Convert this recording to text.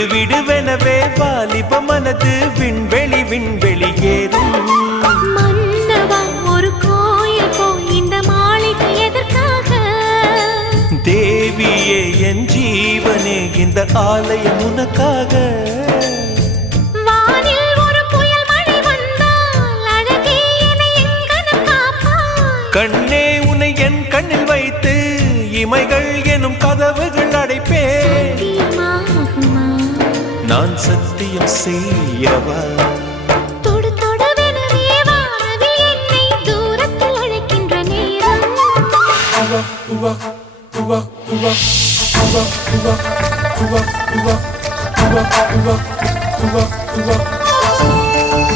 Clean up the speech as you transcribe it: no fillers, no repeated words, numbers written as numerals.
விடுவிடுவெனவே வாலிப மனது விண்வெளி விண்வெளி ஏறும். மன்னவா ஒரு கோயில் போய் இந்த மாளிகை எதற்காக? தேவியே என் ஜீவனே இந்த ஆலயம் உனக்காக. வானில் ஒரு புயல் மழை வந்தால் அழகே என்னை எங்கனம் காப்பாய். கண்ணே உன்னை என் கண்ணில் வைத்து இமைகள் எனும் கதவுகள் அடைப்பேன். சத்தியமாகுமா? நான் சத்தியம் செய்யவா? தொடு தொடுவெனவே வானவில் என்னை தூரத்தில் அழைக்கின்ற நேரம்.